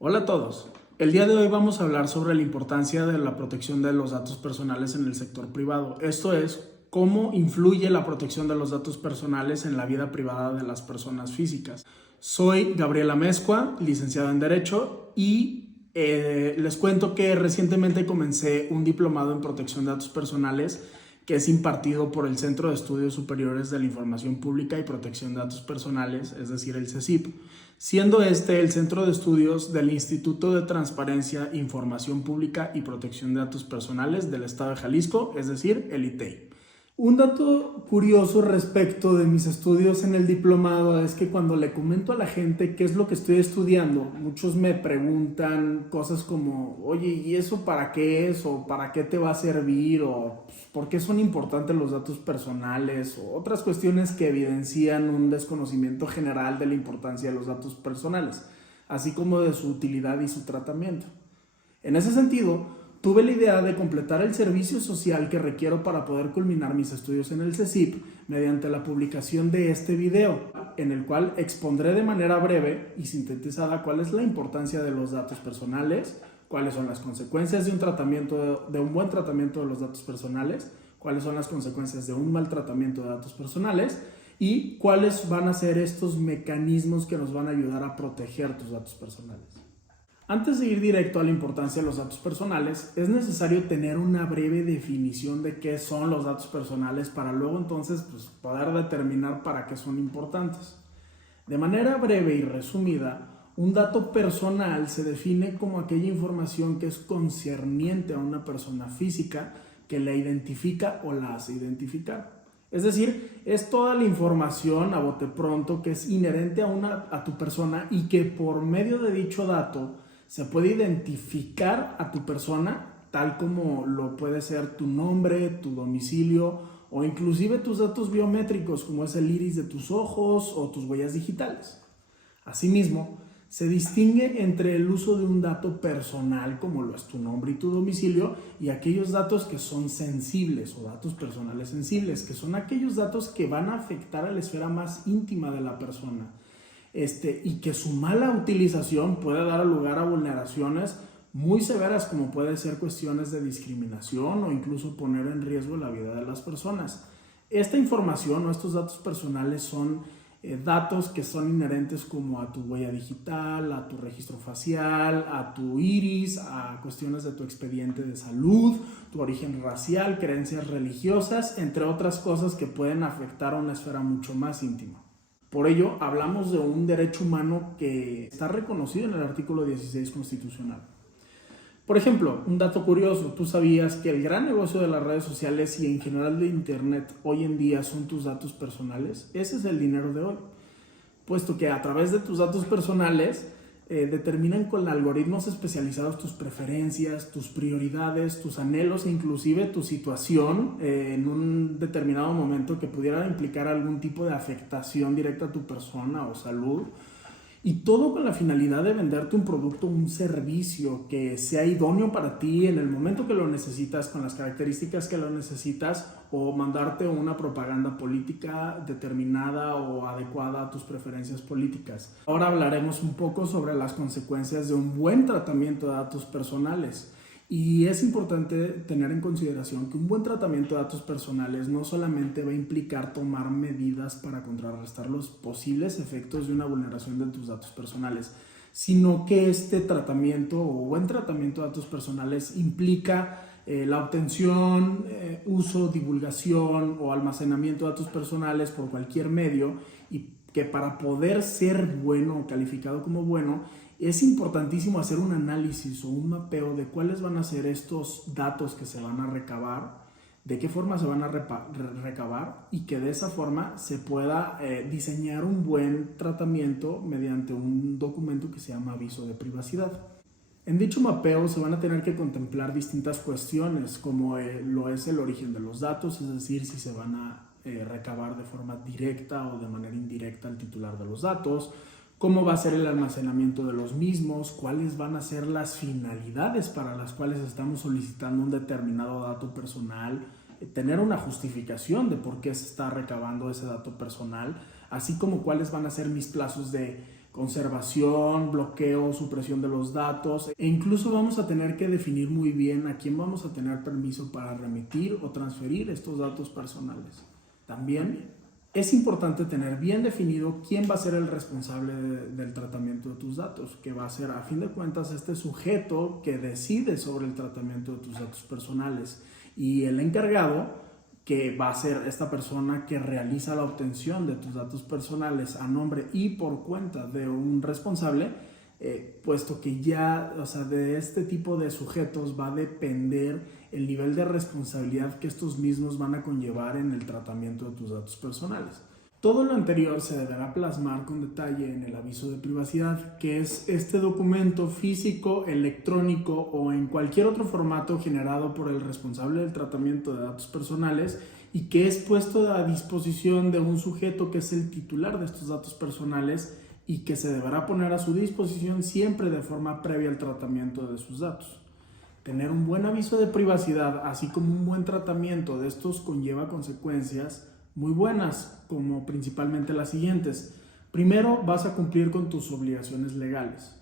Hola a todos. El día de hoy vamos a hablar sobre la importancia de la protección de los datos personales en el sector privado. Esto es, cómo influye la protección de los datos personales en la vida privada de las personas físicas. Soy Gabriela Mezcua, licenciado en Derecho y les cuento que recientemente comencé un diplomado en protección de datos personales que es impartido por el Centro de Estudios Superiores de la Información Pública y Protección de Datos Personales, es decir, el CECIP, siendo este el centro de estudios del Instituto de Transparencia, Información Pública y Protección de Datos Personales del Estado de Jalisco, es decir, el ITEI. Un dato curioso respecto de mis estudios en el diplomado es que cuando le comento a la gente qué es lo que estoy estudiando, muchos me preguntan cosas como, oye, ¿y eso para qué es? ¿O para qué te va a servir? ¿O por qué son importantes los datos personales? O otras cuestiones que evidencian un desconocimiento general de la importancia de los datos personales, así como de su utilidad y su tratamiento. En ese sentido, tuve la idea de completar el servicio social que requiero para poder culminar mis estudios en el CECIP mediante la publicación de este video, en el cual expondré de manera breve y sintetizada cuál es la importancia de los datos personales, cuáles son las consecuencias de un buen tratamiento de los datos personales, cuáles son las consecuencias de un mal tratamiento de datos personales y cuáles van a ser estos mecanismos que nos van a ayudar a proteger tus datos personales. Antes de ir directo a la importancia de los datos personales, es necesario tener una breve definición de qué son los datos personales para luego entonces poder determinar para qué son importantes. De manera breve y resumida, un dato personal se define como aquella información que es concerniente a una persona física que la identifica o la hace identificar. Es decir, es toda la información a bote pronto que es inherente a tu persona y que por medio de dicho dato se puede identificar a tu persona tal como lo puede ser tu nombre, tu domicilio o inclusive tus datos biométricos como es el iris de tus ojos o tus huellas digitales. Asimismo, se distingue entre el uso de un dato personal como lo es tu nombre y tu domicilio y aquellos datos que son sensibles o datos personales sensibles, que son aquellos datos que van a afectar a la esfera más íntima de la persona. Y que su mala utilización puede dar lugar a vulneraciones muy severas como puede ser cuestiones de discriminación o incluso poner en riesgo la vida de las personas. Esta información o estos datos personales son datos que son inherentes como a tu huella digital, a tu registro facial, a tu iris, a cuestiones de tu expediente de salud, tu origen racial, creencias religiosas, entre otras cosas que pueden afectar a una esfera mucho más íntima. Por ello, hablamos de un derecho humano que está reconocido en el artículo 16 constitucional. Por ejemplo, un dato curioso, ¿tú sabías que el gran negocio de las redes sociales y en general de Internet hoy en día son tus datos personales? Ese es el dinero de hoy, puesto que a través de tus datos personales determinan con algoritmos especializados tus preferencias, tus prioridades, tus anhelos e inclusive tu situación en un determinado momento que pudiera implicar algún tipo de afectación directa a tu persona o salud. Y todo con la finalidad de venderte un producto o un servicio que sea idóneo para ti en el momento que lo necesitas, con las características que lo necesitas, o mandarte una propaganda política determinada o adecuada a tus preferencias políticas. Ahora hablaremos un poco sobre las consecuencias de un buen tratamiento de datos personales. Y es importante tener en consideración que un buen tratamiento de datos personales no solamente va a implicar tomar medidas para contrarrestar los posibles efectos de una vulneración de tus datos personales, sino que este tratamiento o buen tratamiento de datos personales implica la obtención, uso, divulgación o almacenamiento de datos personales por cualquier medio y que para poder ser bueno o calificado como bueno, es importantísimo hacer un análisis o un mapeo de cuáles van a ser estos datos que se van a recabar, de qué forma se van a recabar y que de esa forma se pueda diseñar un buen tratamiento mediante un documento que se llama aviso de privacidad. En dicho mapeo se van a tener que contemplar distintas cuestiones como lo es el origen de los datos, es decir, si se van a recabar de forma directa o de manera indirecta al titular de los datos, cómo va a ser el almacenamiento de los mismos, cuáles van a ser las finalidades para las cuales estamos solicitando un determinado dato personal, tener una justificación de por qué se está recabando ese dato personal, así como cuáles van a ser mis plazos de conservación, bloqueo, supresión de los datos, e incluso vamos a tener que definir muy bien a quién vamos a tener permiso para remitir o transferir estos datos personales. También es importante tener bien definido quién va a ser el responsable del tratamiento de tus datos, que va a ser a fin de cuentas este sujeto que decide sobre el tratamiento de tus datos personales, y el encargado, que va a ser esta persona que realiza la obtención de tus datos personales a nombre y por cuenta de un responsable, puesto que ya, de este tipo de sujetos va a depender el nivel de responsabilidad que estos mismos van a conllevar en el tratamiento de tus datos personales. Todo lo anterior se deberá plasmar con detalle en el aviso de privacidad, que es este documento físico, electrónico o en cualquier otro formato generado por el responsable del tratamiento de datos personales y que es puesto a disposición de un sujeto que es el titular de estos datos personales y que se deberá poner a su disposición siempre de forma previa al tratamiento de sus datos. Tener un buen aviso de privacidad, así como un buen tratamiento de estos, conlleva consecuencias muy buenas, como principalmente las siguientes. Primero, vas a cumplir con tus obligaciones legales.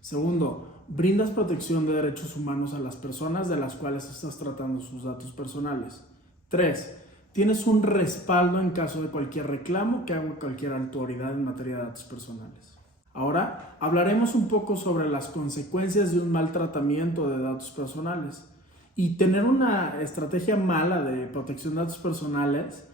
Segundo, brindas protección de derechos humanos a las personas de las cuales estás tratando sus datos personales. 3. Tienes un respaldo en caso de cualquier reclamo que haga cualquier autoridad en materia de datos personales. Ahora hablaremos un poco sobre las consecuencias de un mal tratamiento de datos personales. Y tener una estrategia mala de protección de datos personales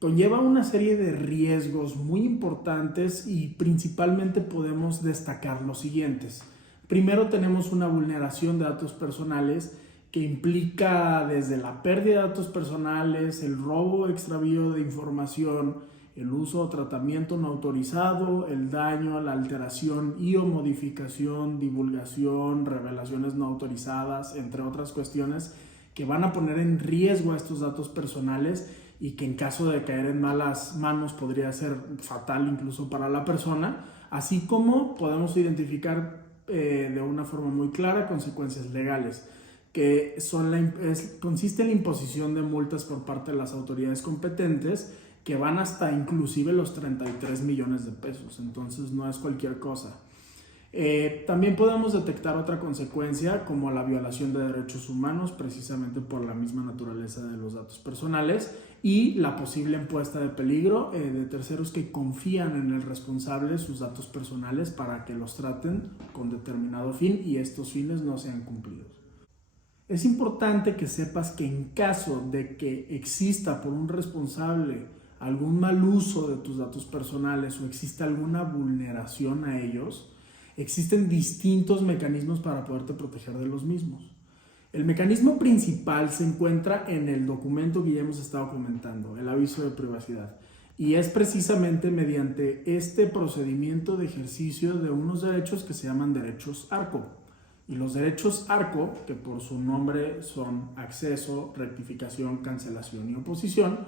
conlleva una serie de riesgos muy importantes y principalmente podemos destacar los siguientes. Primero, tenemos una vulneración de datos personales que implica desde la pérdida de datos personales, el robo o extravío de información, el uso o tratamiento no autorizado, el daño, la alteración y o modificación, divulgación, revelaciones no autorizadas, entre otras cuestiones que van a poner en riesgo a estos datos personales y que en caso de caer en malas manos podría ser fatal incluso para la persona, así como podemos identificar de una forma muy clara consecuencias legales, que consiste en la imposición de multas por parte de las autoridades competentes que van hasta inclusive los 33 millones de pesos, entonces no es cualquier cosa. También podemos detectar otra consecuencia como la violación de derechos humanos precisamente por la misma naturaleza de los datos personales y la posible puesta de peligro de terceros que confían en el responsable sus datos personales para que los traten con determinado fin y estos fines no sean cumplidos. Es importante que sepas que en caso de que exista por un responsable algún mal uso de tus datos personales o exista alguna vulneración a ellos, existen distintos mecanismos para poderte proteger de los mismos. El mecanismo principal se encuentra en el documento que ya hemos estado comentando, el aviso de privacidad, y es precisamente mediante este procedimiento de ejercicio de unos derechos que se llaman derechos ARCO. Y los derechos ARCO, que por su nombre son acceso, rectificación, cancelación y oposición,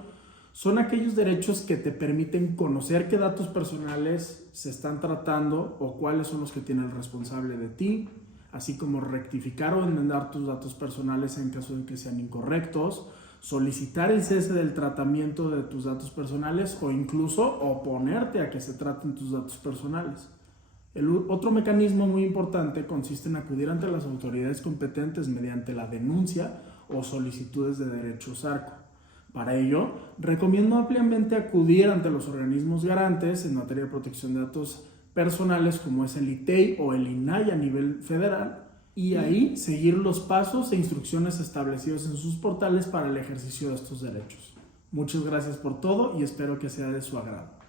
son aquellos derechos que te permiten conocer qué datos personales se están tratando o cuáles son los que tiene el responsable de ti, así como rectificar o enmendar tus datos personales en caso de que sean incorrectos, solicitar el cese del tratamiento de tus datos personales o incluso oponerte a que se traten tus datos personales. El otro mecanismo muy importante consiste en acudir ante las autoridades competentes mediante la denuncia o solicitudes de derechos ARCO. Para ello, recomiendo ampliamente acudir ante los organismos garantes en materia de protección de datos personales como es el ITEI o el INAI a nivel federal y ahí seguir los pasos e instrucciones establecidos en sus portales para el ejercicio de estos derechos. Muchas gracias por todo y espero que sea de su agrado.